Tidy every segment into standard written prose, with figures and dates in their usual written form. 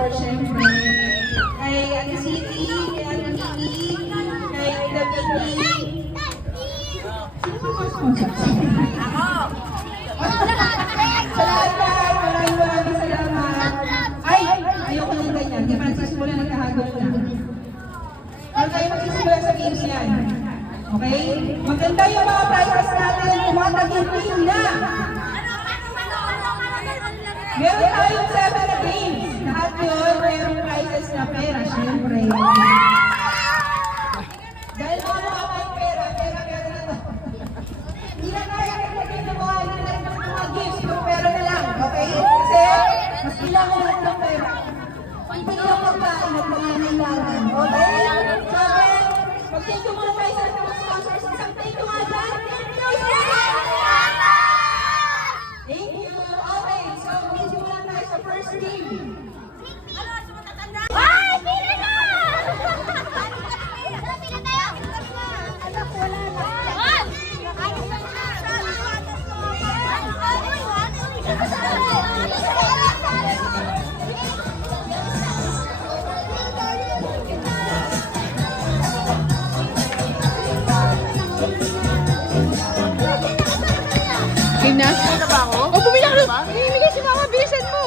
course, syempre. Kay Ate City, kay Ate Kiki, kay Davini. Sino ba yung sponsor? Sa lahat, maraming salamat. Ay, ayoko lang ganyan. Kay Francis muna nagkahagod na. Ano tayo magsisimula sa games yan? Okay? Maganda yung mga prizes natin. Tumatagin na. Meron tayong 7 na games. Lahat yun, mayroong prizes na pera, syempre. Dahil mga tayong pera na to. Hindi na kaya naglagay ng mga gifts, yung pera na lang, okay? Kasi, mas kailangan natin ng pera. Hindi lang magkain at mga nailangan, okay? Sabi, mag-thank you muna tayo sa mga sponsors. Isang thank you nga dyan. Thank you. Okay, so thank you muna tayo sa first team. Ay! Pili na! Game na? Bumili ba ako? Oh, bumili ako! Bumili si Mama, bilisan mo!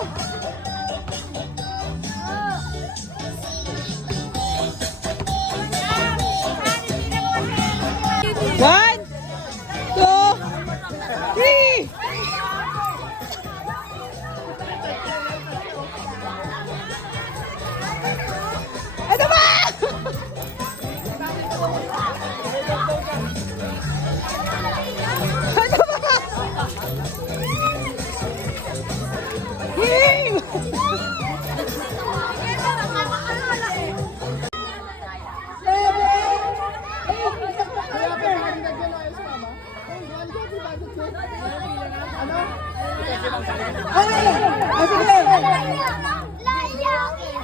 One, two, three! Ito ba? Ito ba? Game!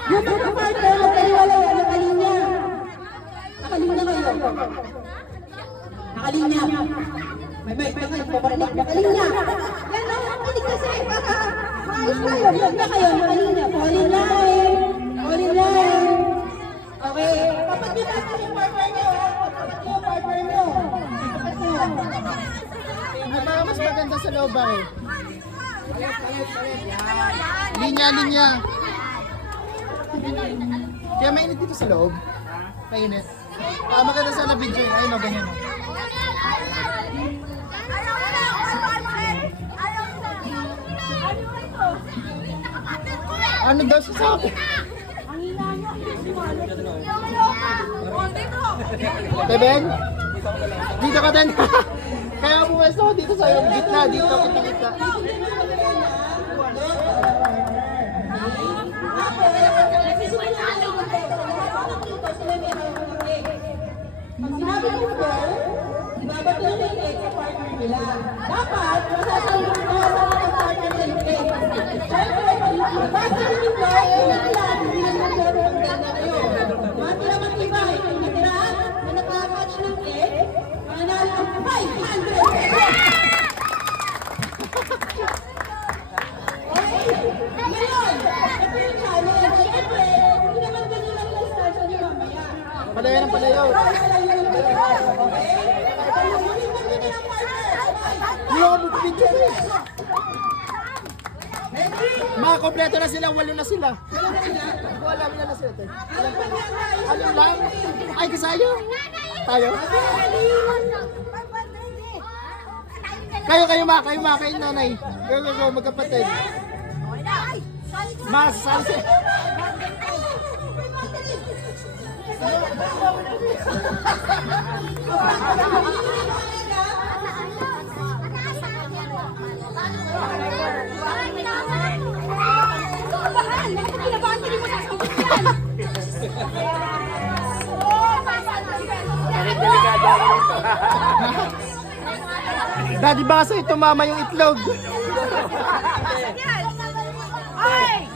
Yung mga partner, magkaliwala yan, nakalinya. Nakalinya kayo. Nakalinya. May paparinig, nakalinya. Yan na, nakinig kasi, para maayos kayo. Yan na kayo, nakalinya. Fall in line. Fall in line. Okay, tapat nyo natin yung partner nyo, ha? Tapat nyo yung partner nyo. Tapat nyo. Ay, baka mas maganda sa loob ba eh. Linya. Kaya mainit dito sa loob. Mainit. Maganda sana video yun. Ay, ganyan. Ano daw siya sa akin? Beben? Dito ka din. Kaya buwesto ko dito sa gitna. Dito kita. Pag sinabi ko ba, ibabato na yung cake sa partner nila. Dapat, masasalit ng partner na yung cake. Siyempre, basta yung ito, hindi na magkaroon ng ganda kayo. Matira matibay, kung matiraan na nakakatch ng cake, mananalo ang 500 pesos! Okay? Ngayon, ito yung challenge. Siyempre, hindi naman ganyan lang yung stanza niyo mamaya. Palayo ng palayo. Hindi ako mag-video eh. Mga kompleto na sila, 8 na sila. Wala na sila. Ano lang? Ay, kasayo. Tayo? Kayo kayo nanay. Go, magkapatid. Sasali sila. Daddy, baka sa'yo tumama yung itlog. Ay!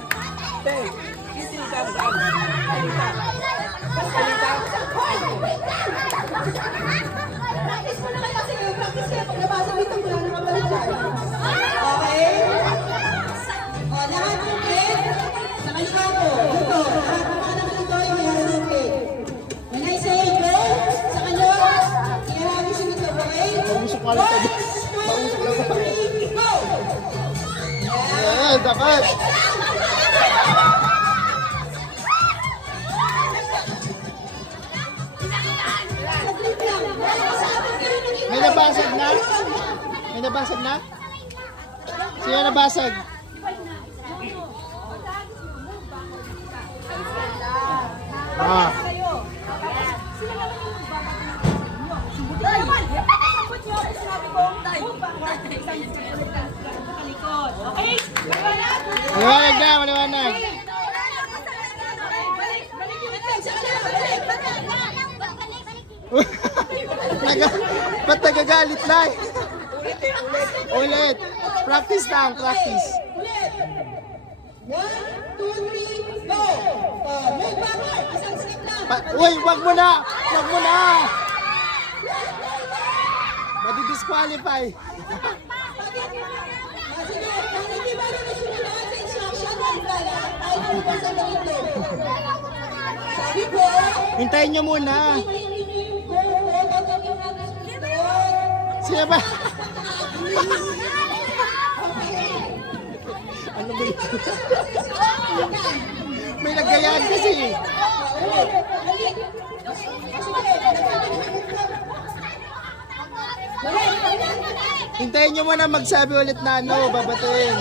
Practice mo na kayo kasi practice kayo pag nabasa mo itong wala na kabalik dyan. Okay? O, lahat ng cake, sa kaliwa ko. dapat. May nabasag na? May nabasag na? Sino nabasag? Ah. Okay? Maliwanag na, maliwanag. Ba't nagagalit na? Ulit. Practice lang, practice. Ulit. 1, 2, 3, go! Move backward. Isang step lang. Uy, wag mo na! Wag mo na! Madi-disqualify. Sige, kung hindi ba naman sumunod sa instruction, wala. Tayo mo pa sa ganito. Sabi ko, Hintayin nyo muna. Sino ba? Ano ba yun? May naggayaan kasi. Hintayin nyo muna magsabi ulit na ano, babatuin.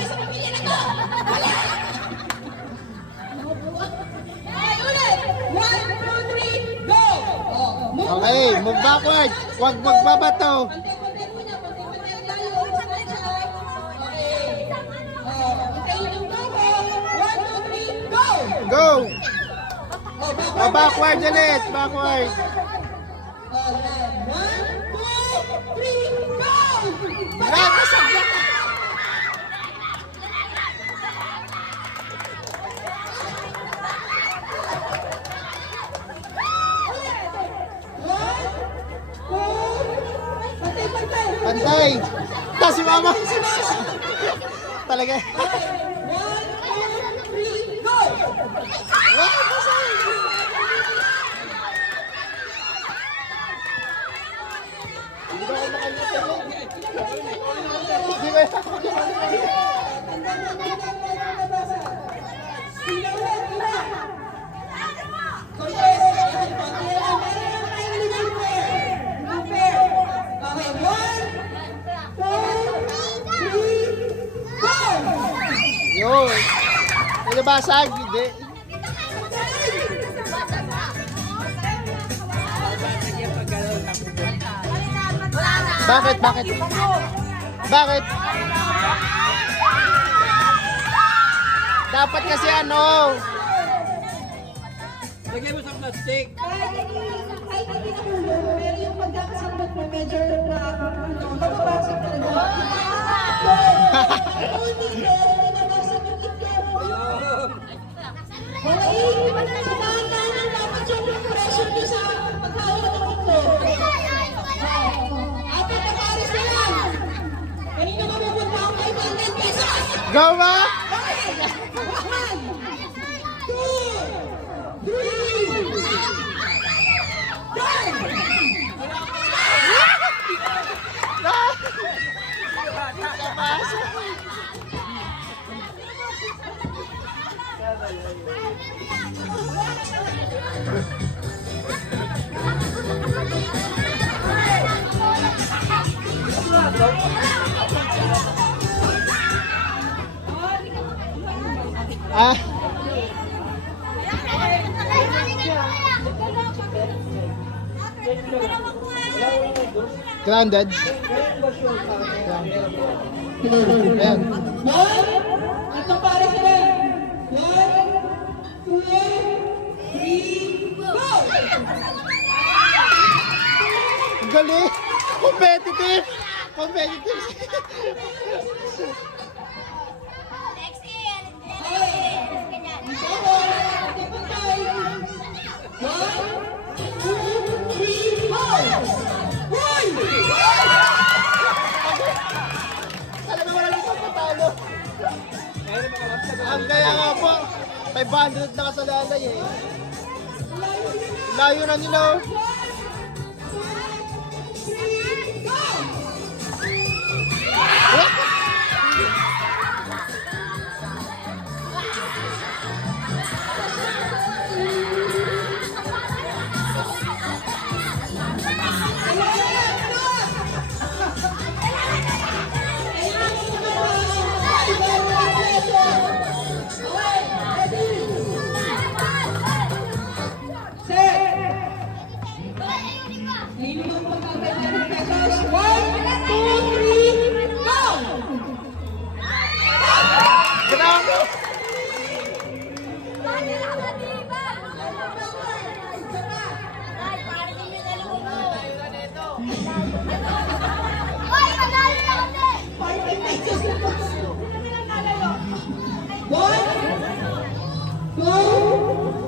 Okay, move backward. Huwag magbabato. Go! Backward ulit, backward. 1, 2, 3, go! Basag na. Pantay. Tapos si mama. Talaga. 1, 2, 3, go! Wow, basag. Hindi ba ako makalimutan? Hindi ba? Yun. May nabasag. Hindi. Bakit? Bakit? Bakit? Dapat kasi ano? Lagyan mo sa plastic. Pero yung pagkakasabot mo medyo mababasag talaga. Go ba? Ah. Grounded. Ayan. Ito pare sila. 1, 2, 3, go! Ang galing. Competitive. Competitive. Talaga wala lang papatalo. Ang kaya nga po, 500 na kasalalay eh. Layo na nila. Bakit ako diba? Ay, parang hindi na lang mo. Ay, panalo na kami! 1, 2,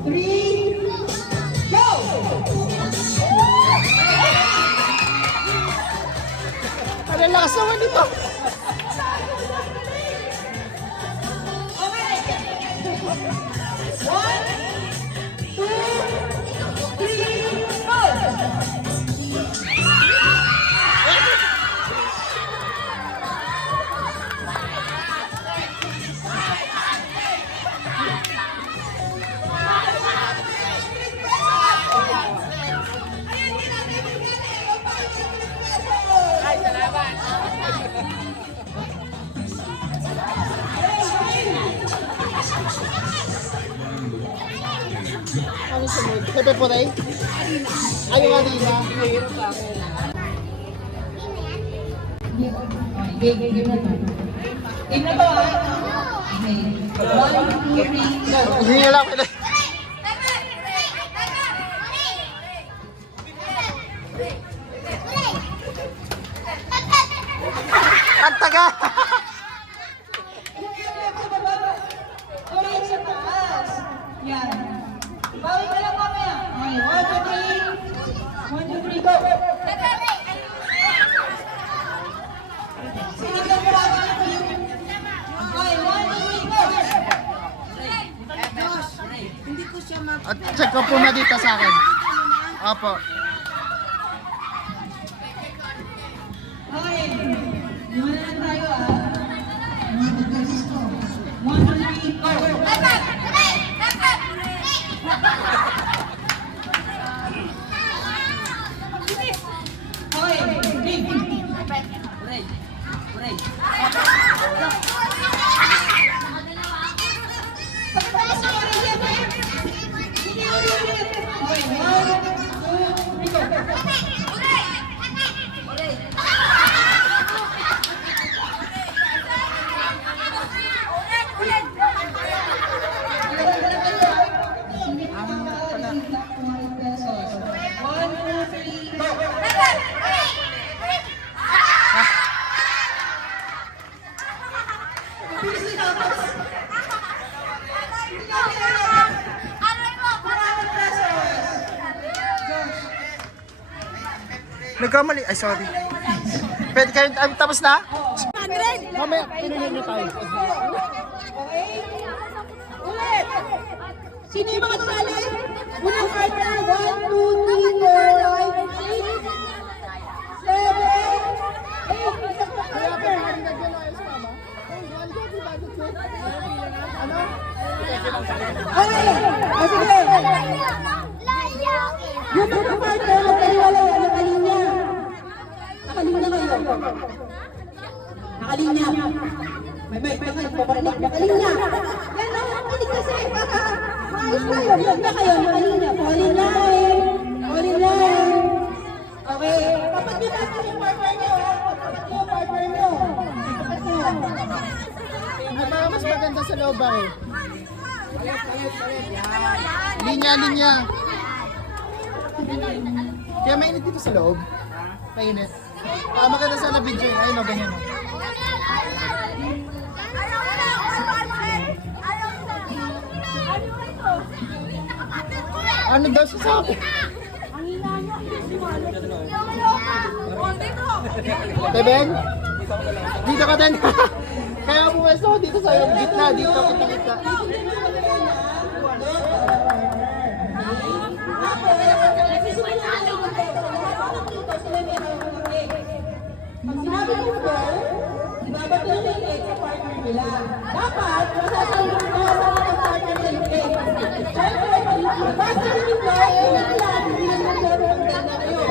3, go! Ano lakas naman dito? Ano sunod? Pepe Puray? Ayaw nga din na. Game na to ah. Okay. 1, 2, 3, go! Hindi lang pala. Ang taga! Ulit sa taas. Yan. Bawi ka lang mamaya. Okay, 1, 2, 3. 1, 2, 3, go! Sinigyan mo lang ako yung... Okay, 1, 2, 3, go! At check ko po na dito sa akin. Opo. Okay. Lima na lang tayo ah. 1, 2, 3, go! Okay, game. Nagkamali. Ay, sorry. Pwede kayo, tapos na? Mamaya, pinuhin niyo tayo. Ulit! Sino yung mga sali? Unang partner, 1, 2, 3, 4, 5, 6, 7, 8. Isang pa partner. Okay. O sige. Yung mga partner, magkaliwala yan. Nakalinya. Nakalinya kayo. Nakalinya. May paparinig. Nakalinya. Yan na, nakinig kasi. Maayos kayo. Yan na kayo. Nakalinya. Fall in line. Fall in line. Okay. Tapat nyo natin yung partner nyo. Tapat nyo yung partner nyo. Tapat nyo. Ay, baka mas maganda sa loob ba eh. Linya. Kaya mainit dito sa loob. Mainit. Maganda sana video yun. Ayun o, ganyan o. Ano daw siya sa akin? Teben? Dito ka din. Kaya buwesto ko dito sa gitna. Dito kita. Pag sinabi kong go, ibabato na yung egg sa partner nila. Dapat, masasalubong na sa mga partner na yung egg. Siyempre, basta na yung go, yung lahat, hindi na maglaro ng egg na kayo.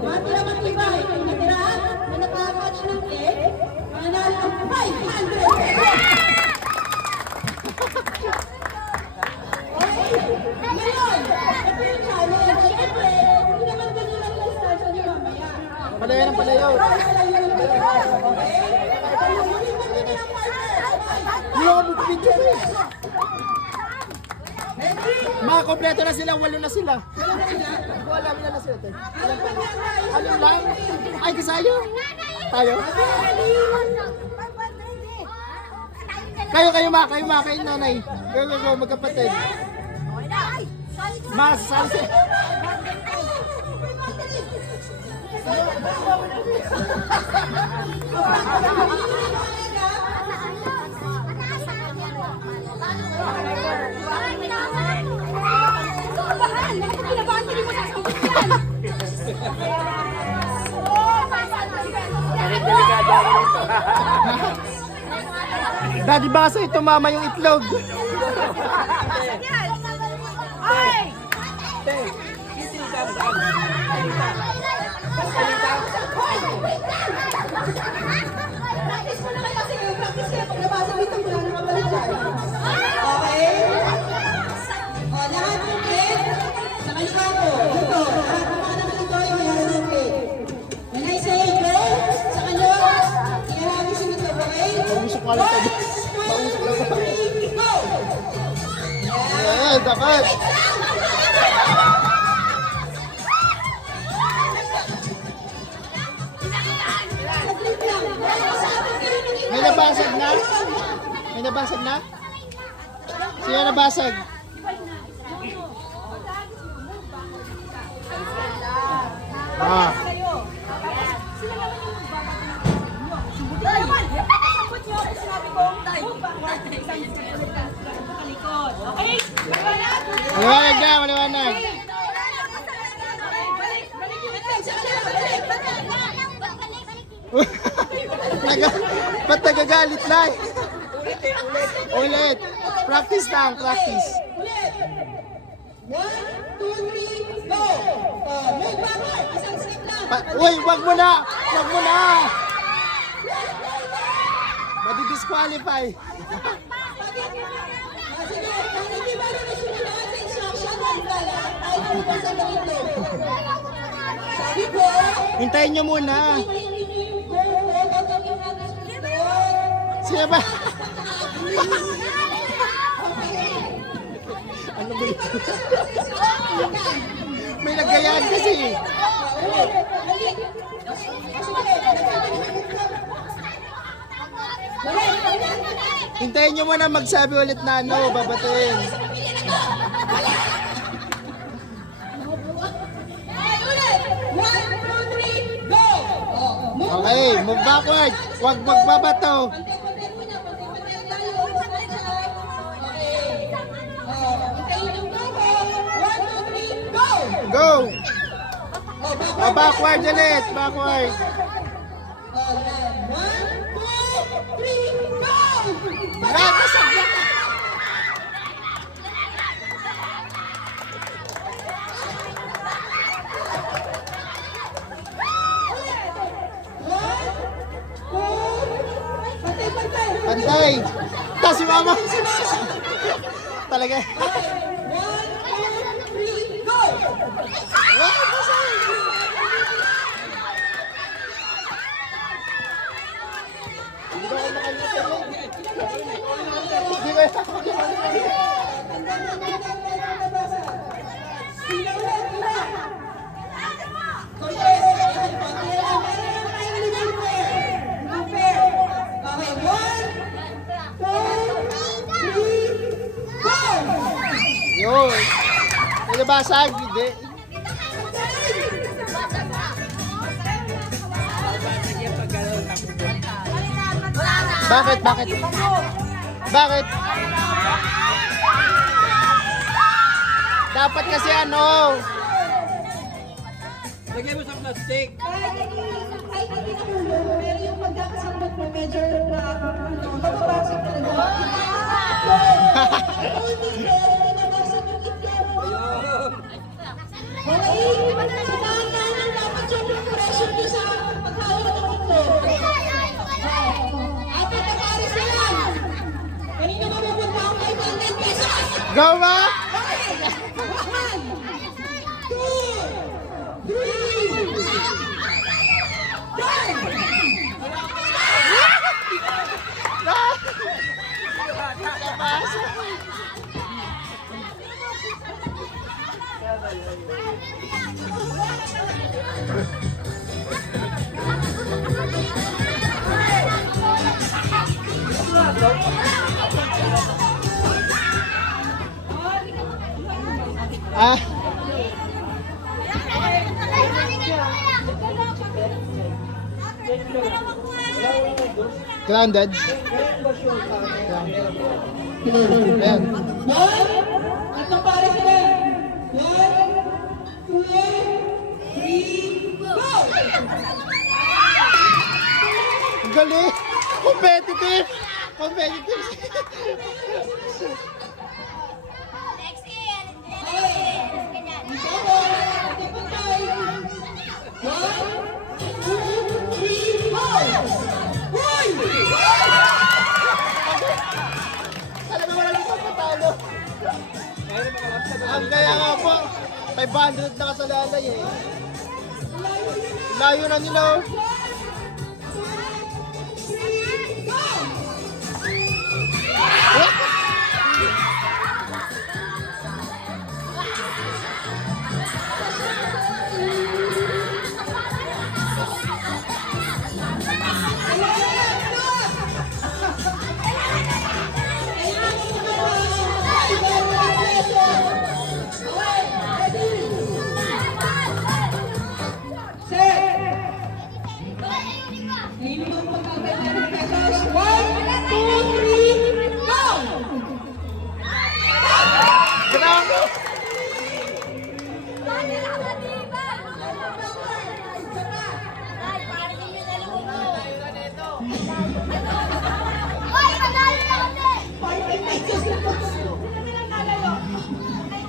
Matira matibay, kung natiraan, na nakakatch ng egg, mananalo ng 500 pesos! Okay? Ngayon, ito yung challenge. Siyempre, hindi naman ganyan lang yung stanza niyo mamaya. Palayo ng palayo. Palayo ng palayo. Okay? Palayo ng palayo. Yung Video mo. Mga kompleto na sila, 8 na sila. Wala na sila. Tay. Ano lang? Ay, kasayo. Tayo? Kayo nanay. Go, magkapatid. Mas, sali siya. Daddy, basa ito mama yung itlog. Practice mo na kayo kasi practice kayo pag nabasa mo ito mula na kabalik dyan. Okay? O, lahat ng kids, sa kaliwa ko, dito, lahat ng mga naman ito, ihaharap ng kids. When I say go, sa kaliwa, ihaharap si Mito, okay? Mausok ka lang ito. 1, 2, 3, go! Ayan, dapat. Saglit lang. May nabasag na? May nabasag na? Sino nabasag? Ah. Maliwanag. Ba't nagagalit na? Ulit. Practice lang, practice. Ulit. 1, 2, 3, go! Move backward. Isang step lang. Uy, wag mo na! Wag mo na! Madi-disqualify. Sige, kung hindi ba na nasunod sa instruction, wala. Tayo mo pa sa ganito. Sabi ko, Hintayin nyo muna. hindi nyo yung go, wag ang ihagas dito. Sino ba? Ano ba yun? May naggayaan kasi. Hintayin nyo muna magsabi ulit na ano, babatuin. Okay, move backward. Huwag magbabato. Go! Backward ulit, backward. 1, 2, 3, go! Basag na. Pantay. Ta si mama. Talaga. 1, 2, 3, go! Wow, basag. Hindi ba? Yun. May nabasag. Hindi. Bakit? Bakit? Bakit? Dapat kasi ano? Lagyan mo sa plastic. Pero yung pagkakasabot mo medyo mababasag talaga. Dapat yung pressure nyo sa paghawak ng itlog. Apat na pares na lang. Kanina mapupunta ang 500 pesos. Go ba? Okay. 1, 2, 3, go! Ah, grounded. Ayan. Tatlong pare sila. 1, 2, 3, go! Ang galing! Competitive! Competitive! Talaga wala lang papatalo. Ang kaya nga po, 500 na kasalalay eh. Layo na nila oh. Grabe! Hoy, panalo na kami!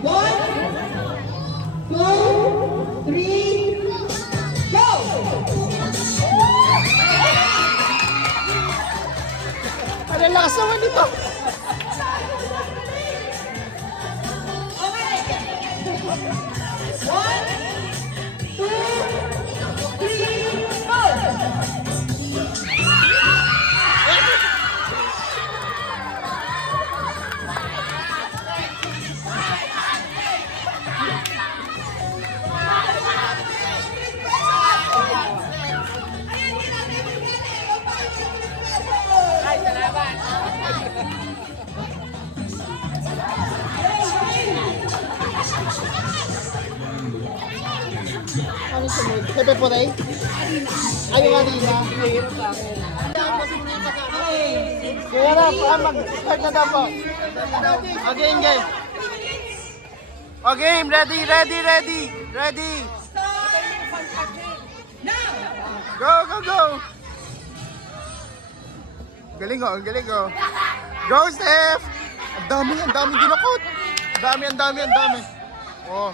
1, 2, 3, go! Ano lakas naman nito? Ano sunod? Pepe Puray? Ayaw nga nila. Kaya na, mag-start na daw po. Okay, game. Okay, ready. Go. Galing oh. Go, Steph! Ang dami ginakot. Ang dami. Oh.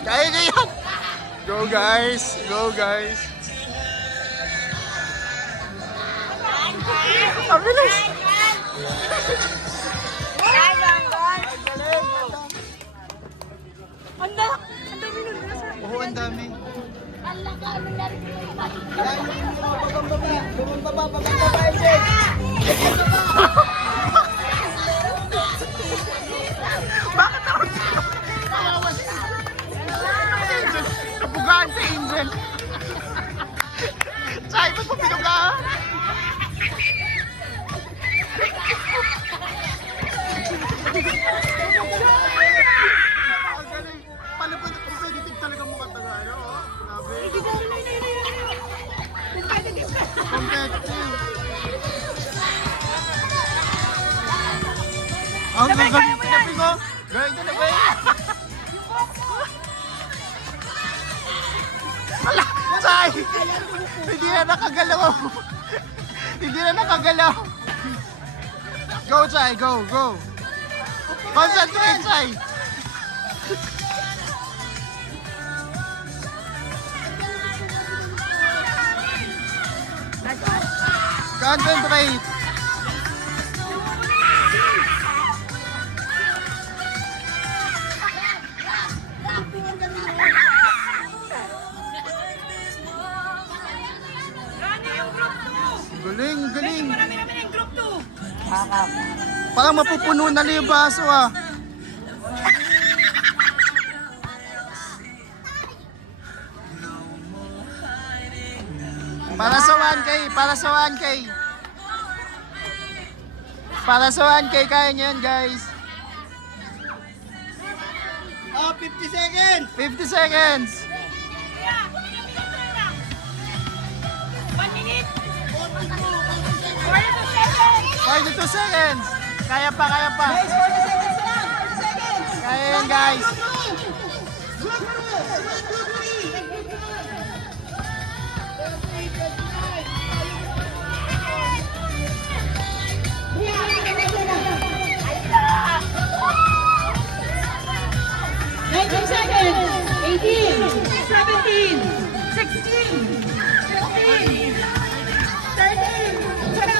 Kaya yan! Go guys! Ang bilis! Oo, ang dami. Bakit naman? Napugaan si Angel. Chay, ba't mo pinugaan? Paano pwede competitive talaga mga Tagano? Grabe. Competitive. Ang gagawin tinapi ko. Gawin tinapi. Ala, Chay! Hindi na nakagalaw. Go, Chay, go. Concentrate, Chay. Concentrate. Galing. Parang mapupuno na yung baso ah. Para sa 1K. Para sa 1K, kaya nyo yan, guys. Oh, 50 seconds. 50 seconds. 1 minute. 42 seconds. Kaya pa, kaya pa. Guys, 40 seconds na lang. 40 seconds. Kaya yan, guys. Seconds, 18, 17, 16, 15, 13, 12,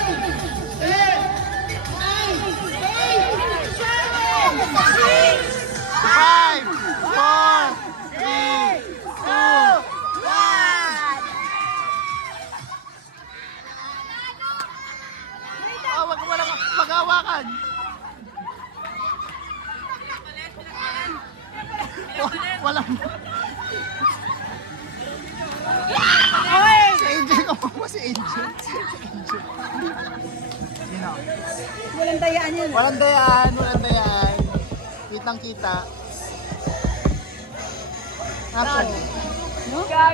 5, 4, 3, 2, 1. Oh, wag mo lang mag-hawakan. Walang... Si Angel, kapawa si Angel. Sino? Walang dayaan yun. Walang dayaan, walang dayaan. Kitang-kita. Action.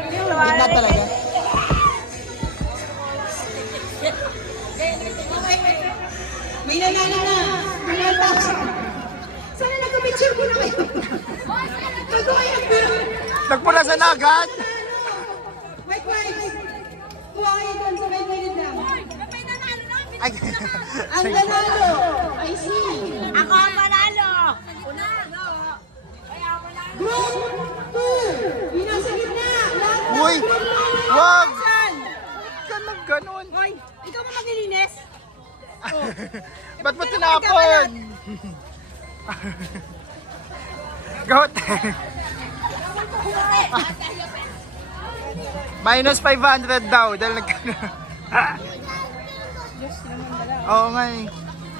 Gitna talaga. May nanalo na. 1,000. Sana nagka-picture ko na kayo. Bago kayo nagpiro. Nagpulasan na agad. Wait. Kuha kayo doon sa may minute lang. Ay, Ang nanalo ay si Ako ang manalo. Group 2. Yung nasa gitna. Lahat ng Uy, group na wag. Saan? Ganun, ganun. Hoy, ikaw mo maglilinis? Ba't mo tinapon? Goat. Minus 500 daw dahil Oo nga eh.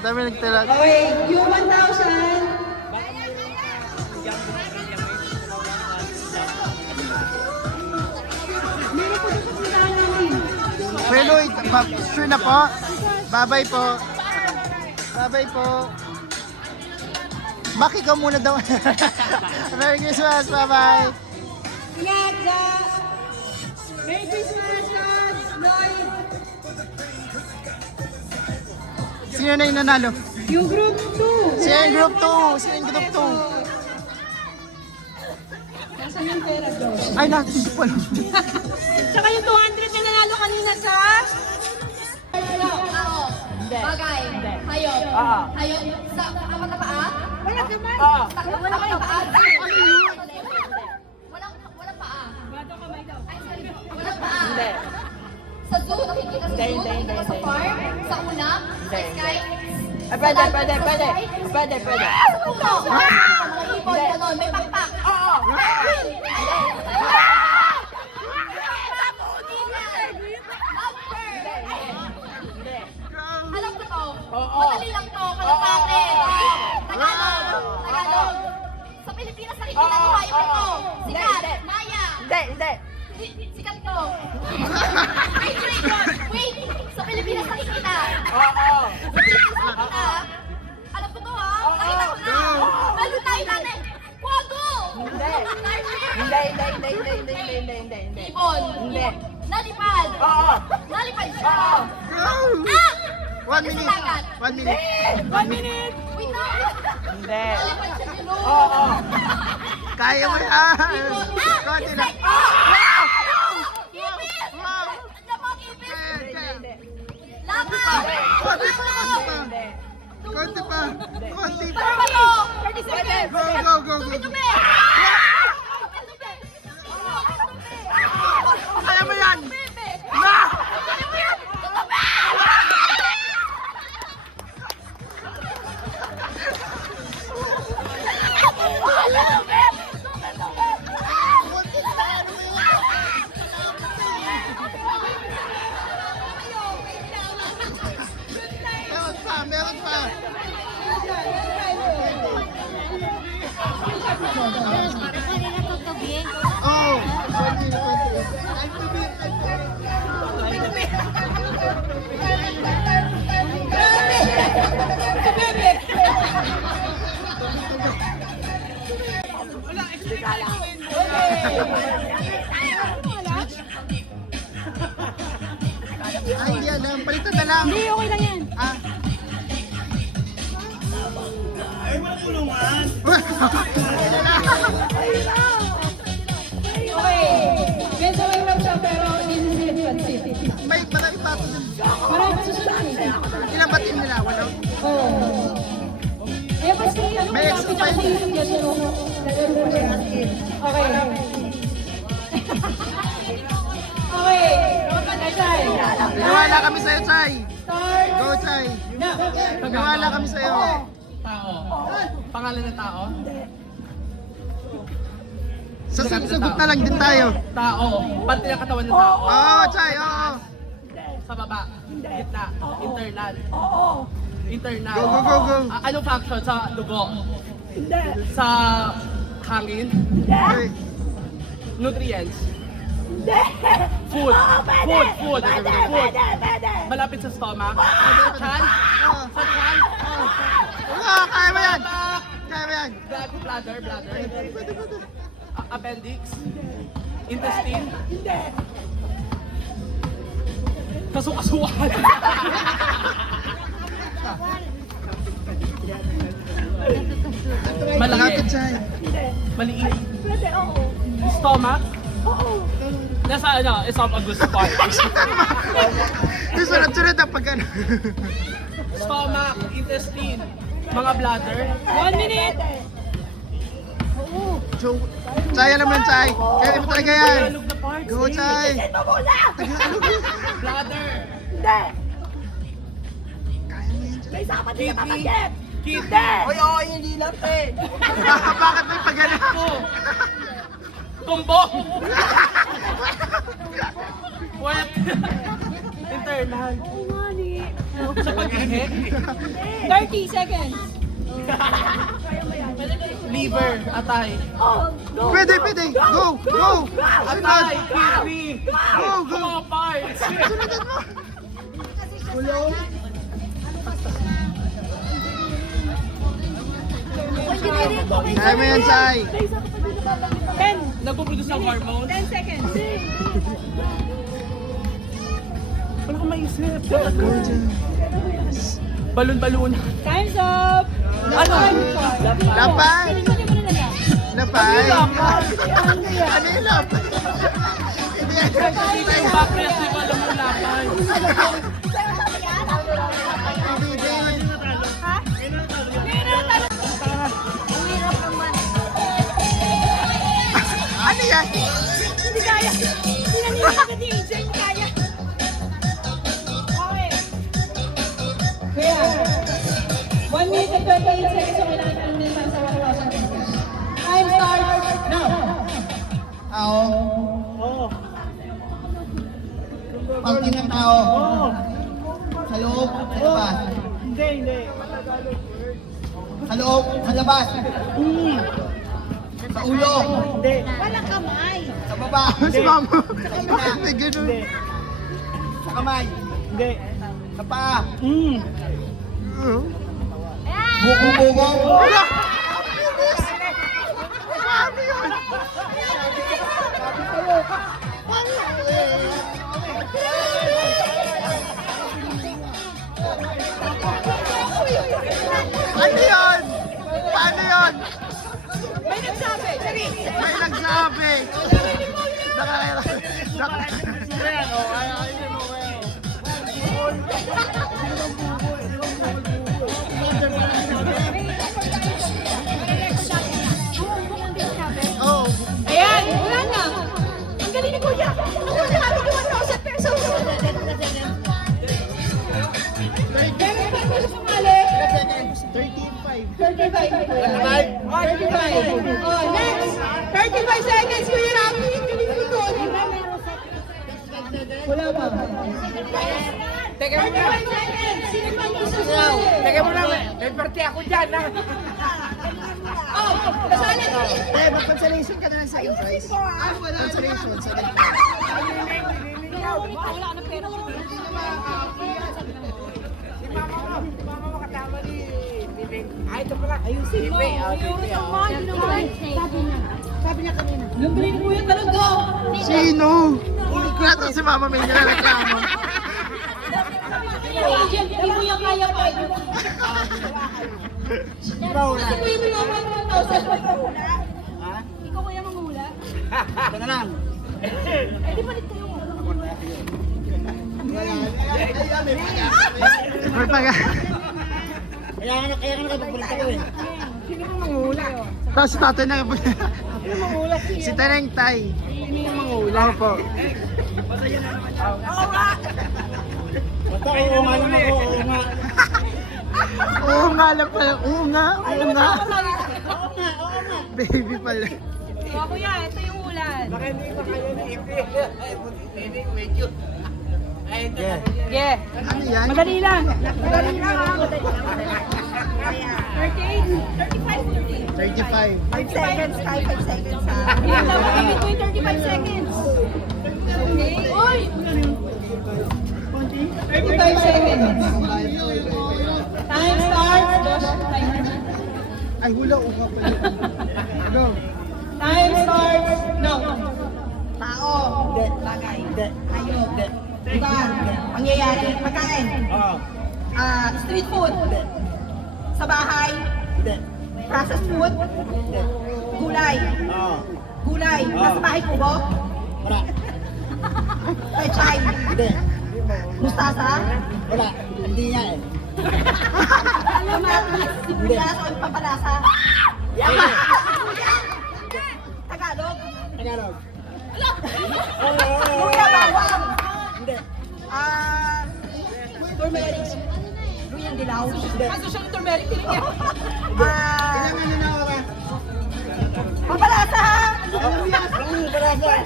Dami nagtala. Okay, yung 1,000. Meron po sa puntahan namin. Well, sure na po. Bye-bye po. Bye-bye po. Maki ka muna daw. Merry Christmas. Bye-bye. Ingat, Jack! Merry Christmas, Jack! Lloyd! Sino na yung nanalo? Yung group 2. Sino yung group 2? Sino yung group 2? Nasaan yung pera, Josh? Ay, natin pa lang. Tsaka yung 200 na nanalo kanina sa... Bagay. Hayop. Hayop. Sa apat na paa? Wala naman. Walang paa. Walang paa. Ay, sorry. Walang paa. Sa zoo, nakikita sa zoo, nakikita sa farm, sa una, sa sky. Pwede. Sa puno. Mga ibon, gano'n, may pakpak. Alam ko to. Madali lang to. Kalapate. Tagalog. Sa Pilipinas nakikita ko hayop ito. Sikat. Maya. Sikat to. Wait. Sa Pilipinas nakikita. Sa Pilipinas nakikita. Alam ko to ha. Nakita ko na. Meron tayo nanay. Kwago. Ibon. Nalipad. Nalipad siya. Ah! 1 minute. 1 minute. 1 minute. Wait na. Hindi. Nalipad siya bilog. Kaya mo yan. Konti na. Konti pa. Konti pa. 30 seconds. Go. Kaya mo yan. Na! Meron pa. Oh, 1 minute. Ay, hindi alam. Palitan na lang. Hindi, okay lang yan. Ah. Okay. Medyo may lang siya pero hindi pansit. May marami pa ito dun. Marami susunod. Ilang ba team nila? Wala? Oo. Eh, kasi ano, May extra kapit ako sa isip niya, pero nalaro ko siya. Okay. Okay. Chay. Naniwala kami sa'yo, Chay. Start. Go, Chay. Now. Naniwala kami sa'yo. Tao. Pangalan ng tao? Sagot na lang din tayo. Tao. Pati ng katawan ng tao. Oo, Chay, oo. Sa baba. Gitna. Internal. Internal. Go, go, go, go. Anong function sa dugo? Sa hangin? Okay. Nutrients? Food. Food. Malapit sa stomach? Sa chan? Sa chan? Oo, kaya mo yan. Kaya mo yan. Bladder? Appendix? Intestine? Kasukasuan? Malapit, Malaki? Chay. Maliit? Stomach? Nasa ano? Esophagus part. Yung sunod-sunod na pag ano. Stomach, intestine, mga bladder. 1 minute. So, Chay, alam mo yan, Chay. Kaya mo talaga yan. Tagalog na parts. Go, Chay. Bladder. Kaya mo yan, Chay. Kidney. Bakit may pag ano? Tumbong. What? Internal. Sa pag-ihi. 30 seconds. Liver. Atay. Pwede. Go. Atay. Kidney. Go. Mga parts. Sunodin mo. Kaya mo yan, Chay. 10. Nagpo-produce ng hormones. 10 seconds. Wala kang maisip. Balon-balon. Time's up. Ano? Lapay. Hindi mo na lang. Lapay. Ano yan? Ano yung lapay? Hindi yan. Bakit di ko alam yung lapay? Ano yan? Hindi kaya. Sinanira ni Angel. Hindi kaya. Okay. Kaya, 1 minute and 28 seconds so kailangan namin para sa 1,000 pesos. Time starts now. Tao. Pagting ng tao. Sa loob, sa labas. Hindi. Sa loob, sa labas. Sa ulo. Walang kamay. Sa baba. Si mama. Bakit may ganun? Sa kamay. Hindi. Sa paa. Buko-buko. Wala! Paano yun? Ano yun? Paano yun? May nagsabi. Sorry. May nagsabi. Oh, Ayan, wala na. Ang galing ni Kuya. Ako na kami yung 1,000 pesos. Meron pa po sa sumali. 35. Oh, next. 35 seconds, Kuya Rafi. Galing mo to. Wala pa. 35 seconds. Sino pa gusto sumali? Teka mo lang. May parte ako dyan. Oh, kasali. mag-consolation ka na ng second prize. Wala. Consolation. Wala ka ng pera. Ay, ito pala. Ayusin mo. Sabi niya kanina. Yung galing ni Kuya talaga. Sino? Kaya ito si Mama May nilareklamo. Hindi mo yan kaya pa. Kasi Kuya may naman 1,000. Ikaw kaya manghula? Ito na lang. Eh, di palit kayo. May pag... Kaya nga nakapagpalit ako eh. Sino mo manghula? Tapos si tatay na... Sino manghula? Si Teneng Tay. Sino yung manghula? Opo. Basta oo nga naman ako, oo nga. Oo nga lang pala. Oo nga. Oo nga. Baby pala. O kuya, ito yung ulan. Baka hindi pa kayo na ipi. Ay, buti hindi, medyo. Ay, ito na. Yeah. Ano yan? Madali lang. Madali lang ha. Madali lang. 38, 35, 35. 5 seconds, 5 seconds ha. Yun lang, between 35 seconds. Okay. Uy! 35 seconds. Time starts. Ay, hula uka pala. Go. Time starts. No. Tao. Bagay. Hayop. Lugar. Pangyayari. Pagkain. Oo. Street food. Sa bahay. Processed food. Gulay. Oo. Gulay. Nasa bahay kubo. Wala. Pechay. Hindi. Mustasa. Wala. Hindi nga eh. Kamatis. Sibuyas o pampalasa. Tagalog. Tagalog. Luya bawang. Hindi. Turmeric. Luyang dilaw. Kaso siya yung turmeric din niya. Ilang ano na oras? Pampalasa ha. Ang barasa.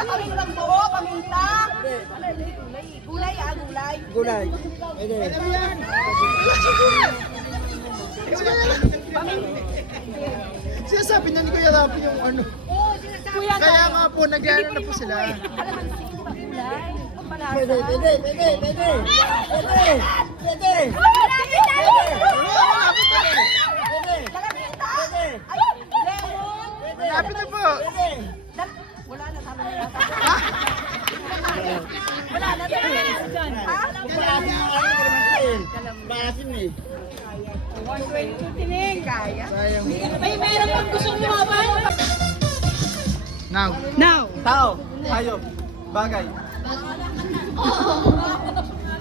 Kaming lang buo, paminta. Gulay ah, gulay. Gulay. Hindi. Sinasabi na ni Kuya Rapi yung ano. Kuya, Kaya nga po, nag-ano na po sila. Pwede, pwede, pwede, pwede. Pwede. Pwede. Malapit na po. Wala na, tama na yata. Wala na, tama na dyan. Ha? Maasim ang ano ko naman ko eh. Maasim eh. 122 tining. Kaya. Sayang. May meron pang gustong lumaban. Now. Now. Tao. Hayop. Bagay.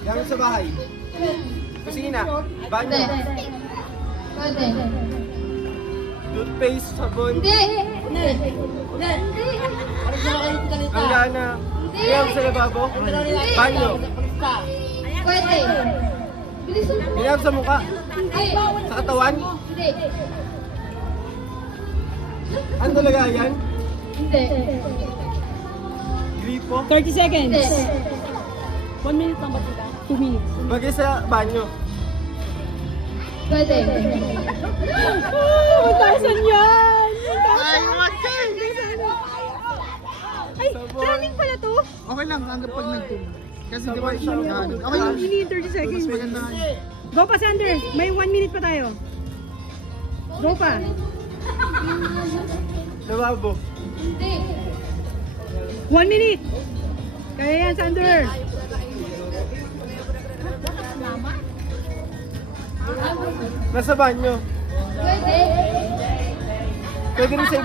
Gamit sa bahay. Kusina. Banyo. Pwede. Toothpaste, sabon. Hindi. Anggana. Iyam sa lababo. Banyo. Pwede. Bilisan mo. Iyam sa mukha. Hindi. Sa katawan. Hindi. Ano talaga yan? Hindi. Gripo. 30 seconds. Hindi. 1 minute lang ba sila? 2 minutes. Bagay sa banyo. Pwede. 1,000 yan! Ay, okay. Ay, trending pala to. Okay lang, hanggang pag nagtulog. Kasi di ba, yan. Okay lang. Hindi 30 seconds. Mas maganda nga. Go pa, Sander. May 1 minute pa tayo. Go pa. Lababo. Hindi. 1 minute. Kaya yan, Sander. Nasa banyo. Pwede. Pwede rin sa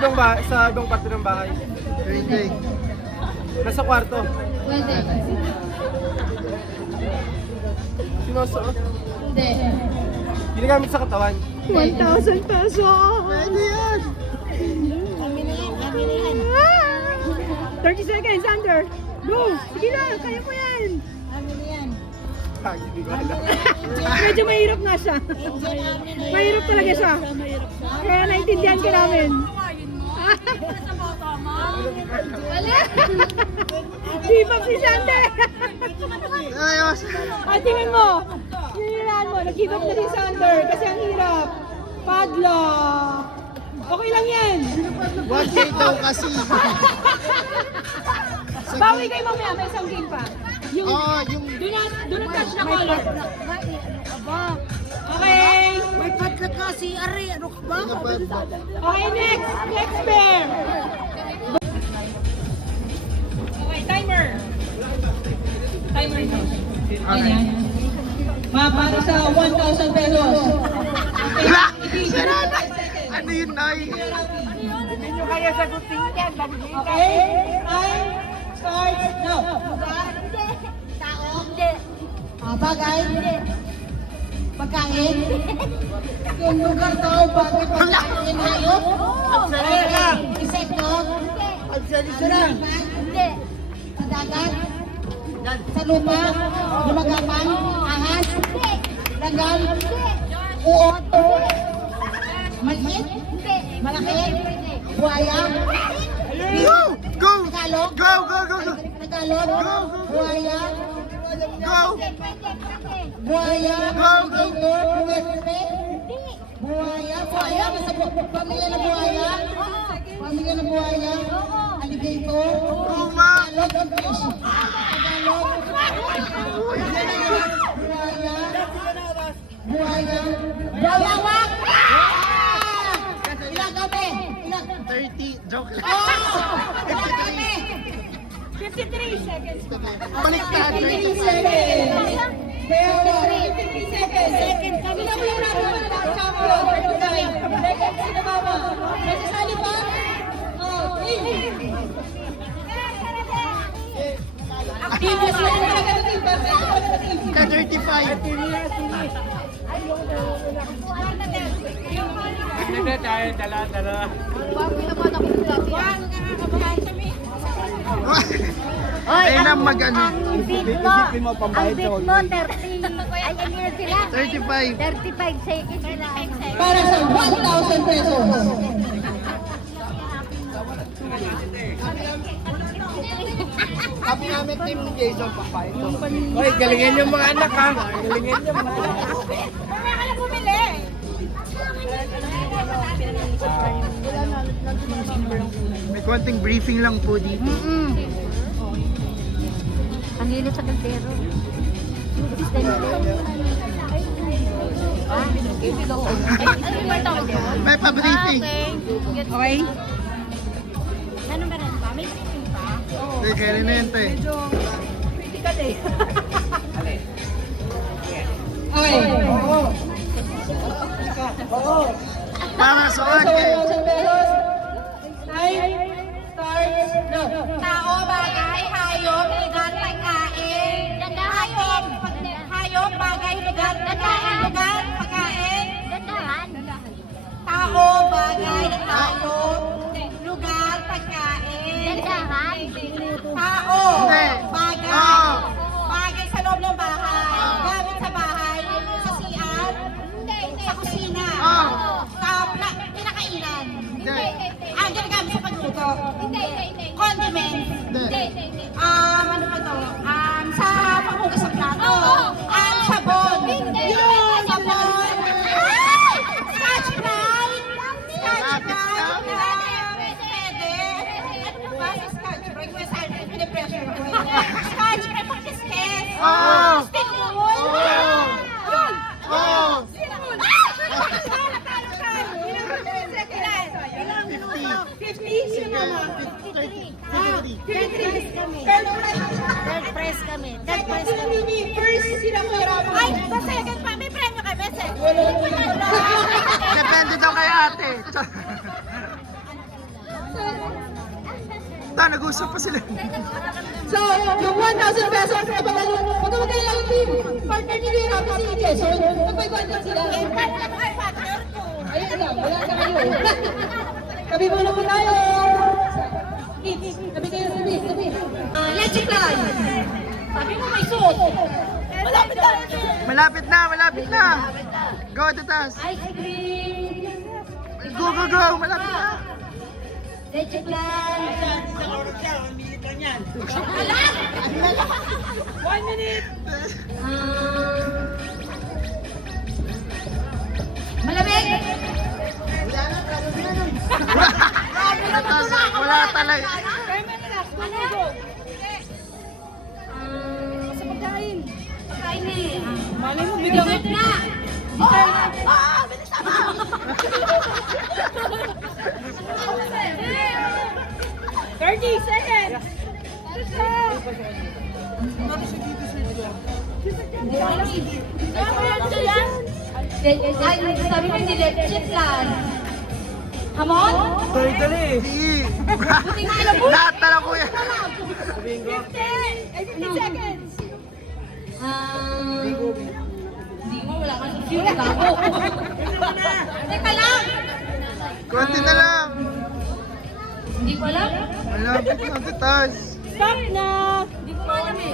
ibang parte ng bahay. Pwede. Nasa kwarto. Pwede. Sinusuot. Hindi. Ginagamit sa katawan. 1,000 pesos. Pwede yan. 30 seconds, Sander. Go. Sige na, kaya mo yan. Ay, hindi ko alam. Medyo mahirap nga siya. Mahirap talaga siya. Kaya naintindihan ka namin. Wala. Di ba si Sander? Ayos. Ay, tingnan mo. Hinihilaan mo. Nag-give up na din Sander kasi ang hirap. Padlock. Okay lang yan. 1K daw kasi. Bawi kayo mamaya. May isang game pa. Yung Oh, yung Do not touch the color. Okay. May padlat nga si Ari. Ano ka ba? Okay, next pair. Okay, timer. Timer na. Ayan. Para sa 1,000 pesos. Ano yun, Nay? Hindi nyo kaya sagutin yan. Okay, time starts now. Bagay? Pagkain? Yung lugar daw, bakit pagkain hayop? Insekto? Hindi. Sa dagat? Sa lupa? Lumagapan? Ahas? Lagam? Uot? Maliit? Malaki? Buhaya? Go! Go! Tagalog? Go! Go! Go! Go! Tagalog? Buhaya? Go! Buhaya? Go! Alligator? Buhaya? Buhaya? Basta pamilya na buhaya? Pamilya na buhaya? Alligator? Oo nga! Tagalog? Fish? Tagalog? Buhaya? Buhaya? Buhaya? Ilang kami? Ilang? 30. Joke lang. Ilang kami? 53 seconds. Baliktad. 53 seconds. Pero, 53 seconds. Second kami. Sino po yung natin ang champion? 39. Second, sino ba mo? May sasali pa? Oh, team. Team, mas lang talaga ng team. Ka 35. Hindi na tayo. Dala. Ayun ang mag-ano. Ang bid mo 30. Ay, ano yun sila? 35. 35 seconds sila. Para sa 1,000 pesos. Sabi namin team ni Jason Papay. Hoy, galingan yung mga anak ha. Galingan yung mga anak. Mamaya ka na bumili. May konting briefing lang po dito. Ang linis sa kaldero. May pa-briefing. Okay. Ano ba rin ba? May briefing pa? Hindi, Kerinente. Critical eh. Okay. Para sa akin. 1,000 pesos. Time starts now. Tao, bagay, hayop, lugar, pagkain. Hayop, bagay, lugar, pagkain. Lugar, pagkain. Tao, bagay, hayop, lugar, pagkain. Tao, Hindi. bagay, Oo. bagay sa loob ng bahay. Gamit sa bahay, sa CR, sa kusina. Oo. Pinakainan. Hindi. Ginagamit sa pagluto. Condiments. Ano pa to? Sa panghugas sa plato. Sabon. Sabon. Scotch Brite. Scotch Brite. Pwede. Ano ba sa Scotch Brite? May salty. Pinipressure ko. Scotch Brite. Pagkiskes. Oo. Stick roll. Yun. Oo. Cinnamon. Natalo ka. Ilan? 50? Sino mama? 53 kami. Third prize kami. Third prize kami. First, sino po yung Ay, sa second pa, may premyo kami. Depende daw kay ate. Nag-usap pa sila. So, yung 1,000 pesos, pagkamatay lang yung team. Partner nila yung happy si Jason. Magpagwantan sila. Ayun lang, wala na kayo. Tabi muna po tayo. Tabi kayo, tabi. Leche Plan. Sabi mo may suot. Malapit na. Malapit na. Go, tatas. Ice cream. Go. Malapit na. Leche Plan. 1 minute. Malamig. Tatas, wala talaga. 10 minutes. Go. Sa pagkain. Bigat na! Bilis na ba? 30 seconds! Ay, sabi mo hindi lecture yan. Hamon? Sige. Lahat na lang kuya. 15 seconds! Hindi mo, wala kang susunod. Gago. Teka lang! Konti na lang. Hindi ko alam. Malapit na titas. Stop na! Hindi ko alam eh.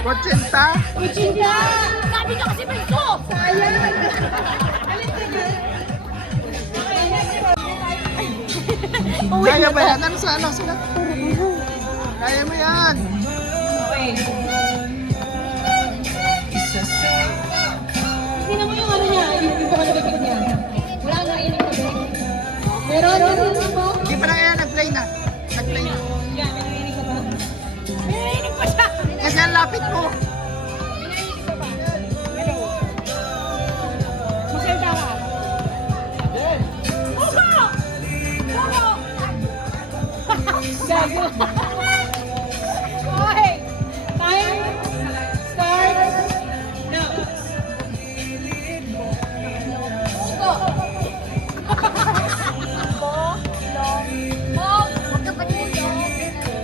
Kotsinta. Kuchinta! Sabi niya kasi may ko! Kaya ba yan? Ano sa ano? Sila? Kaya mo yan. Tingnan mo yung ano niya, yung pagkakabit niya. Wala na inig ka ba? Meron, meron mo? Hindi pa na kaya nag-play na. Nag-play na. Yan, may nainig ka ba? May nainig pa siya! Kasi ang lapit mo. Magsalita ka. Gago! Okay! Time starts now! Huwag ka pa dito.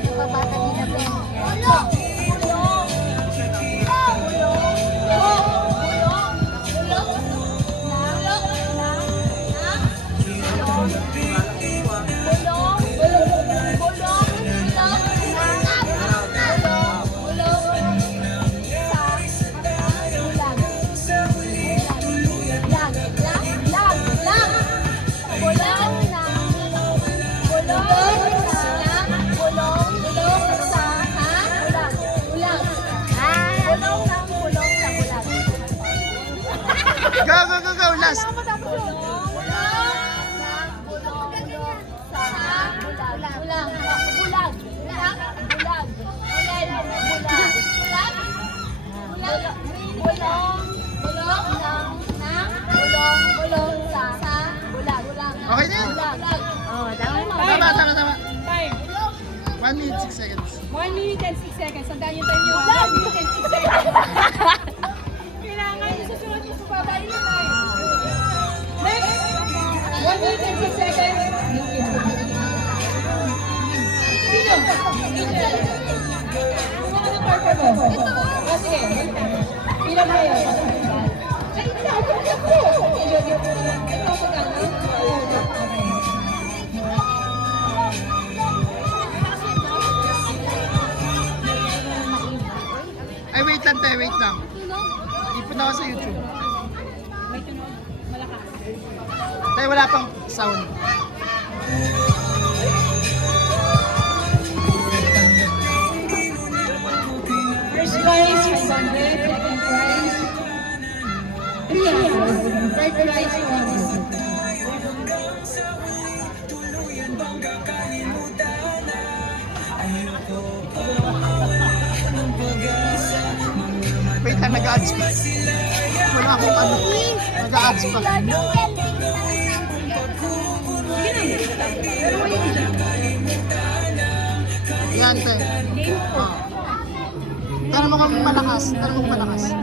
Napabata din na Ben. Go, go, go, go. Last. Okay na yan. Tama, tama, tama. Time! 1 minute, 6 seconds. 1 minute and 6 seconds. Tandaan yung time nyo. 1 minute and 6 seconds. Kailangan yung susunod mo sa babali na time. Next! 1 minute and 6 seconds. Sino? Angel. Sino ka ng partner mo? O sige. Pila mo yun. Ay, sabi ko. Ito ako gano'n. Ay, wait lang tayo, wait lang. Ipon ako sa YouTube. May tunog. Malakas. Tayo, wala pang sound. First prize, 500. Second prize, 300. Third prize, 400. Wait lang, nag-ads pa. Wala akong ano. Nag-ads pa. Yan, te. Oh. Tanong mo kung malakas. Tanong mo kung malakas.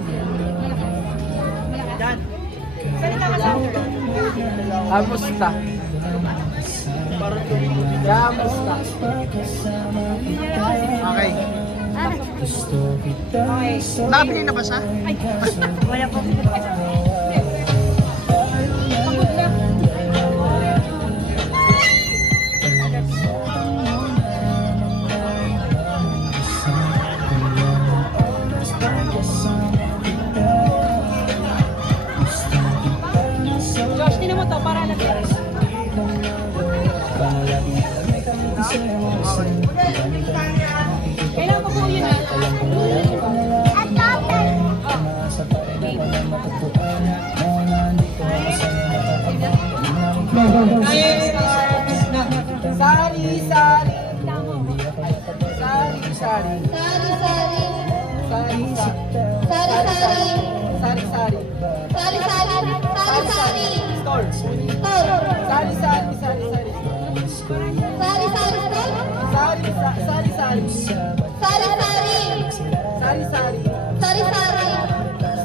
Kamusta? Kamusta? Okay. Okay. Nakabili na ba siya? Wala po. Pagod na. Josh, tinan mo to para lagyan. Kailangan ko po yun ah. Sari, sari. Sari, sari. Sari-sari. Sari, sari, sari, sari. Sari, sari, sari. Sari, sari, sari. Sari, sari. Sari, sari. Sari, sari.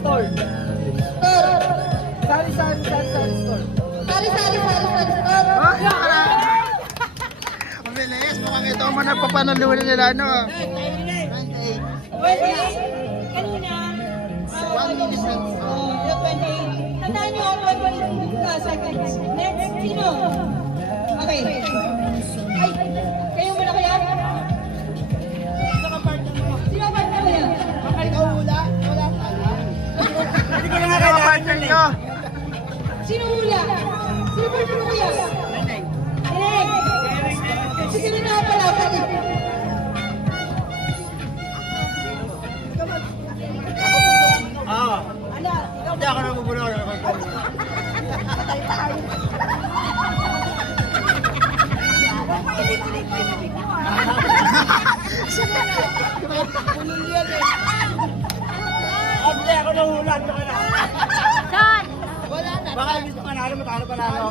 Store. Store. Sari, sari, sari, sari, store. Sari, sari, sari, sari, store. Mabilis, mukhang ito ang mga papanulunan nila, ano? 28. Kanina. 1 minute na. Oh, 28. Tandaan nyo, 28 seconds. Next, sino? Okay. Ay, kayo muna kaya? Sino ka partner kaya? Ikaw hula? Wala tayo. Hindi ko na nga Ikaw ang kailangan partner yun nyo. Sino hula? Sino partner mo kuya? Neneng. Sige na nga pala. Oo. Hindi ako na bubulong. Hindi ako nahulan. John! Baka ibig ko panalo, matalo panalo.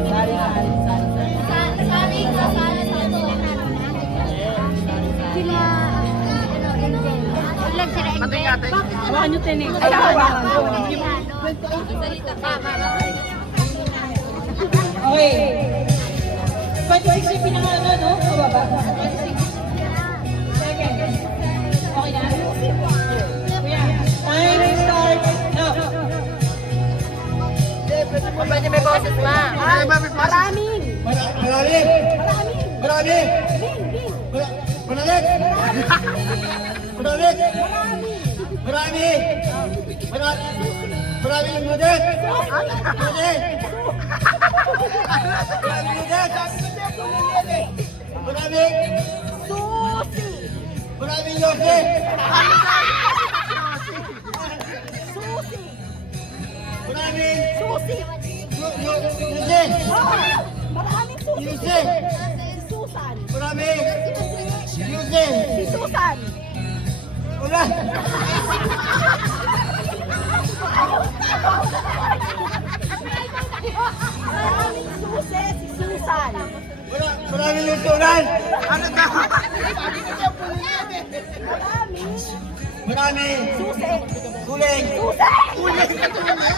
Sari, sari, Sila, Angel. Ilan sila, Angel? Hawakan nyo tinig. Ay, hawakan ko. Okay. 26 yung pinakano, no? Mababa. 26. Second. Okay na? Kuya, time start now. Pwede may boses pa. Maraming! Marami! Marami! Marami! Marami! Marami! Marami yung mudet! Marami! Marami mudet! Marami! Susi! Marami Yose! Susi! Marami! Susi! Yose! Maraming susi! Yose! Si Susan! Marami! Yose! Si Susan! Wala! Maraming susi! Si Susan! Marami yung tunan! Ano daw? Maraming Marami! susi! Kuling! Susi! Ulit na tuloy.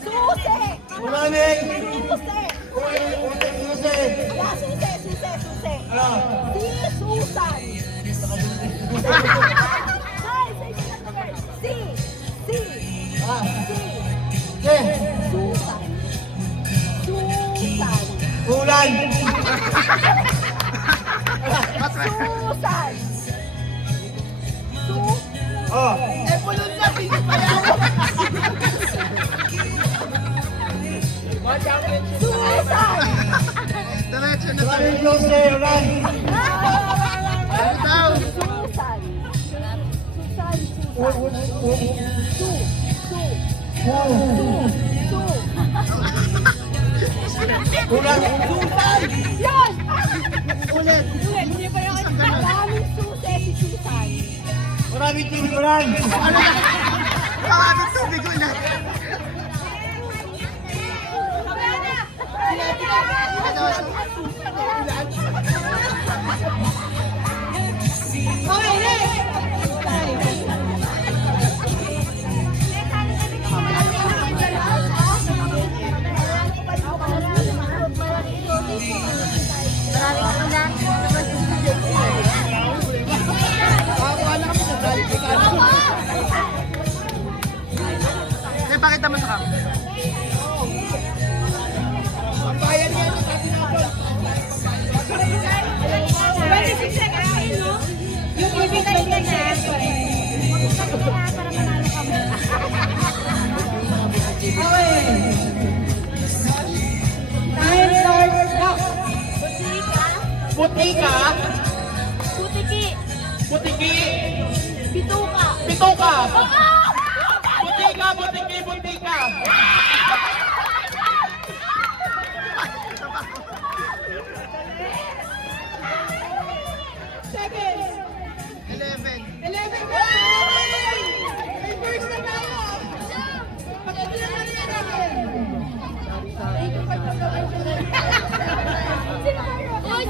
Susi! Marami! Susi! Yose! Yeah, susi! Susi! Susi! Ano? Si Susan! Si! Si! Ah! Si! Ye! Susan! Susan! Kulan! Susan! Oh! Susan! Diretso na Marami yung Yose! Ulan! Ano daw? Susan! Susan! Kulan! Yan! Ulit. Hindi pa yung maraming susi si Susan. Marami tinulan! Marami tubig ulit. Okay, next! Kaya pakita mo sa camera.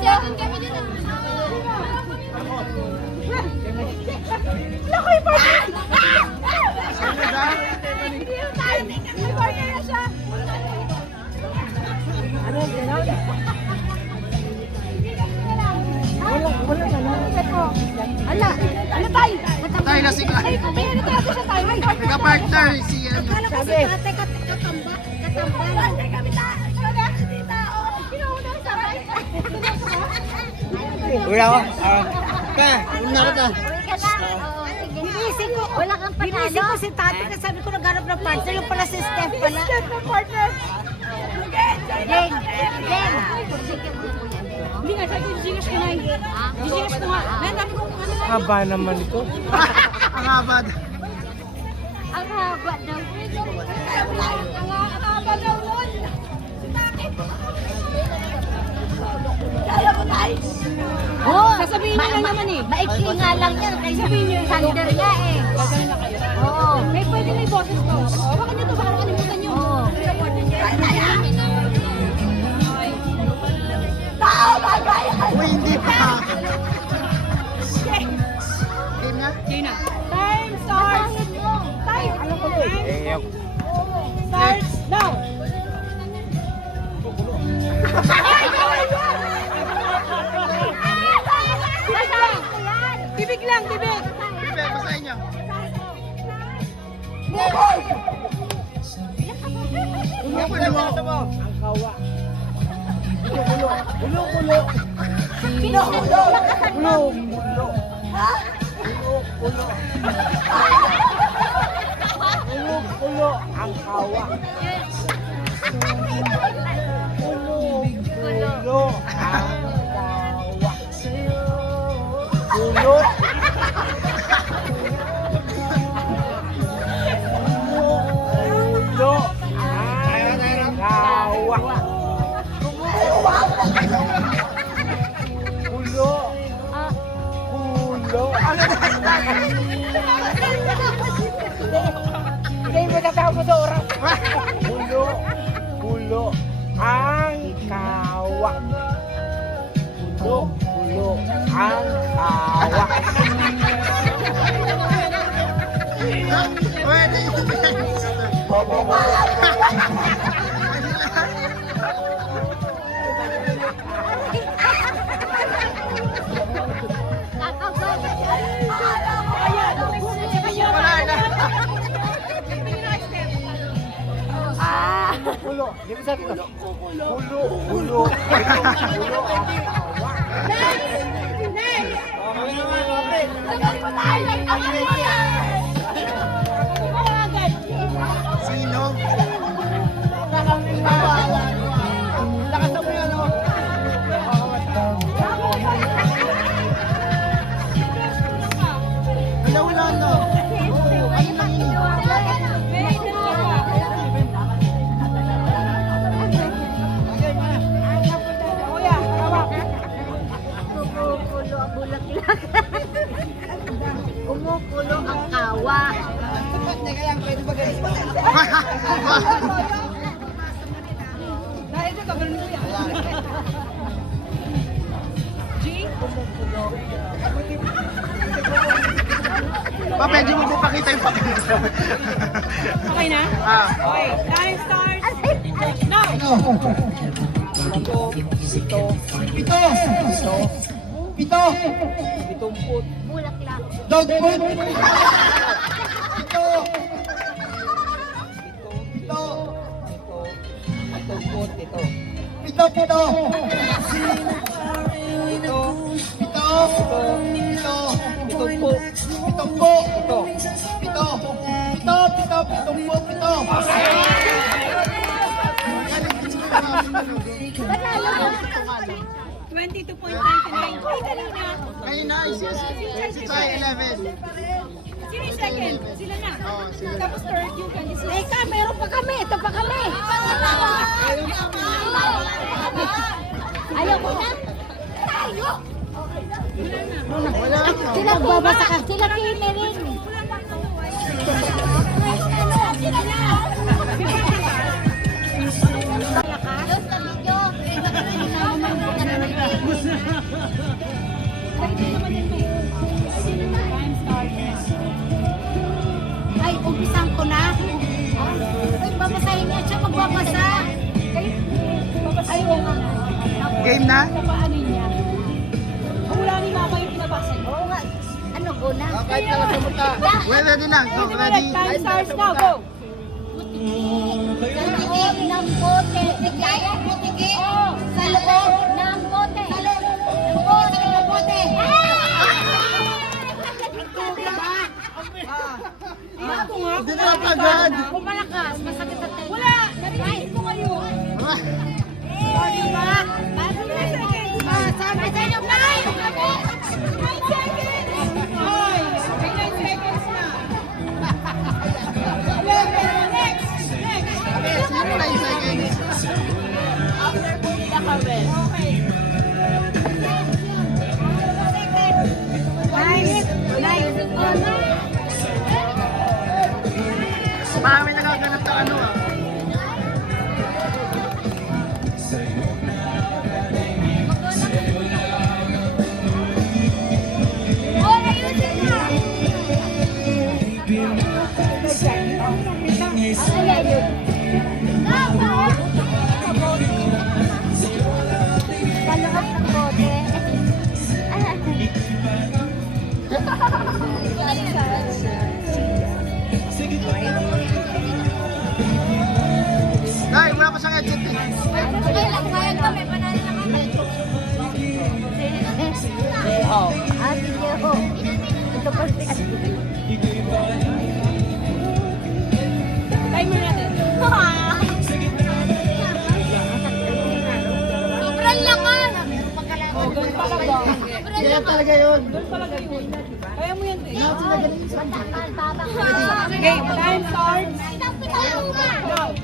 second kami din. Naku, yung partner! Hindi yung tayo. May partner na siya. Ano yung gano'n? Wala na lang. Ala, ano tayo? Tayo na sila. Ay, kumain na tayo sa tayo. Nagka-partner si ano. Sabi, Partner kami tayo. Ginauna sa sabay. Kuya ko. Pa, Una ka ta. Uwi ka na. Oo, sige. Binisip ko. Wala kang panalo. Binisip ko si Tato na sabi ko naghanap ng partner. Yung pala si Steph pala. step ng partner. Jen. Jen. Hindi nga, sabi ko, Gcash ko na yun. Gcash ko nga. Ang dami kong ano. haba naman ito. Ang habad. Ang haba daw. Ang haba daw nun. Kaya mo tayo. Oo. Sasabihin niyo lang naman eh. Maiksi nga lang yan. Kasi thunder niya eh. Oo. May pwede may boses ko. Hawakan niyo to, baka makalimutan niyo. Oo. Uy, hindi pa. Game na? Gina. Time starts. Time. Alam ko to eh. Starts now. Tibig lang, tibig. Bibe, basahin niyo. Ulo ang kawa. Ulo ang kawa. Ulo. Ulo ang kawa. Ulo. Ulo. Hindi mo natapos sa oras. Ulo ang kawa. Ulo ang kawa. Pwede. Wala na. Ulo. Di ba sabi ko? Ulo. Ulo ang kawa. Sino? Lakas mo yan, oh. Wala na. Kumukulo ang bulaklak. Kumukulo ang kawa. Dahil ka, ganun mo yan. G? Pa, pwede mo po pakita yung pakita. Okay na? Ah. Okay. Time starts. Now. Pito. Bulaklak. Dogfood. Panalo ka. 22.99. Ay, kanina. Kayo na, si Chai 11. Sino yung second? Sila na. Oo, sila. Tapos third yung 26. Teka, meron pa kami. Ito pa kami. Ayaw mo na? Tayo. Wala na. Sila babasa ka. Sila kini rin. Sila na. Doon sa video. Ay, oo nga. Game na? Paano niya? Wala ni mama yung pinabasa niyo. Oo nga. Ano, go na? Kahit na lang pumunta. Well, ready na. Go, ready. Time starts now, go! Sa loob ng bote. Butiki. Sa loob ng bote. Sa loob ng bote. Hindi na agad. Kung malakas, masakit sa tayo. Wala! Narinig ko kayo! Sorry ba? Sabi sa inyo, guys! 9 seconds! Ay! May 9 seconds na! 11! Next! Next! Sino 9 seconds? After po nila kami. Okay. 9! Marami nagaganap ng ano ah. Oh, ayusin na! Ayan yun. Sa loob ng bote. Dahil wala pa siyang exit eh. Okay lang, sayang kami, panalo na kami. Ah, sige ho. Ito pa si Timer natin. Sobrang lakas! Oh, ganun talaga. Kaya talaga yun. Ganun talaga yun. Kaya mo yan, eh. Babang. Game, time starts. Go.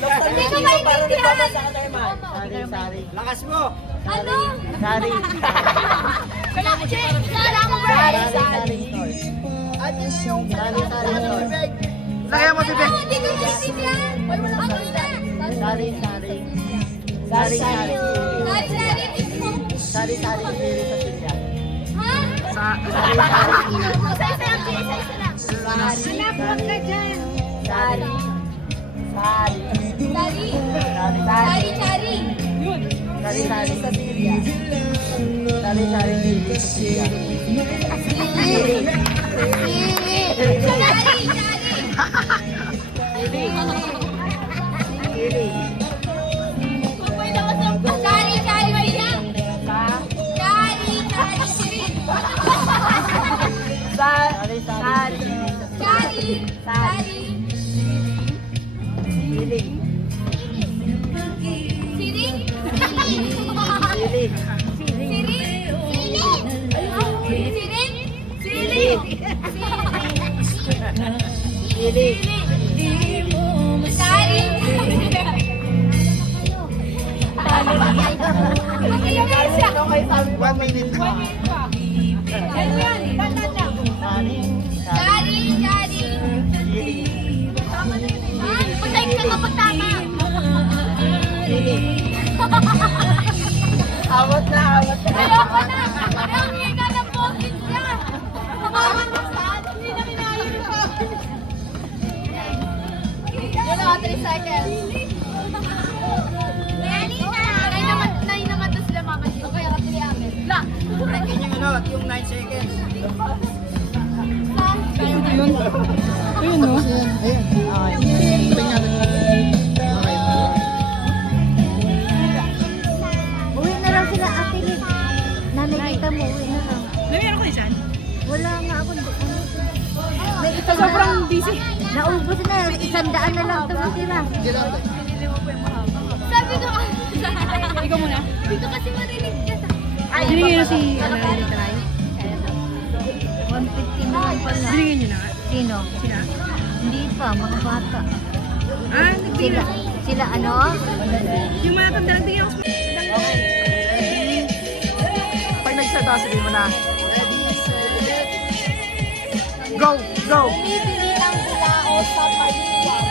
Hindi ko maintindihan! Lakas mo! Ano? Sari. Wala ko, Che! Wala ko, bro! Lagyan mo, bibig. Hindi ko maintindihan! Ano na? Sari. Sari! Sari sa silya. Ha? Isa-isa lang, Che, isa-isa lang. Anak, wag ka dyan. Sari. Sari! Sari! Yun. Sari sa silya. Sari sa silya. One minute. Yan yan. Tandaan lang. Patayin ka kapag tama. Awat na. Ayoko na. Ayoko nga ng boses niya. Hindi na kinaya yung boses. Yun na, 3 seconds. Nine naman to sila mama dito. Kaya kasi amin. La! Yung 9 seconds. Ayun, no? Ayan. Tingnan natin. Okay. Uwi na lang sila, Ate Liz. Nanay kita mo, uwi na lang. Meron ko dyan. Wala nga ako. May isang Sobrang busy. Naubos na, 100 na lang tumitira. Sabi ko, Ikaw muna. dito kasi marinig ka sa... Binigyan na si Try. 150 na lang pala. Binigyan niyo na. Sino? Sila. Hindi pa, mga bata. Ah, Sila ano? yung mga tandaan, bigyan ko. Pag nagsalita, sabihin mo na. Go! Go! Bumibili ng bilao sa paliwan.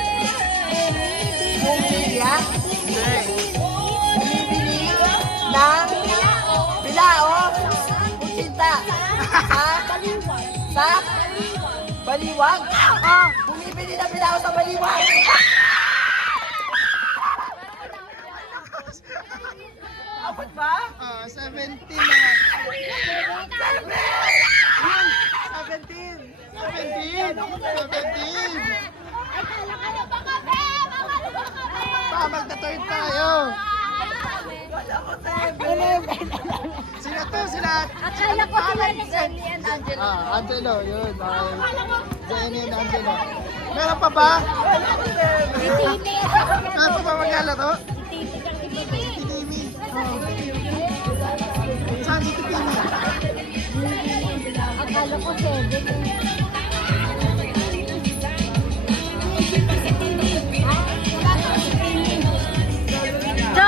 Bumili ng bilao. Kutsinta. Sa baliwag. Bumibili ng bilao sa baliwag. Ano ba kami? Ano ba kami? Magta-third tayo. Sino to? Sila? Akala ko sila ni Jenny and Angelo. Angelo, yun. Okay. Jenny and Angelo. Meron pa ba? Meron pa ba maglalaro? Si Timmy. Saan si Timmy? Akala ko 7.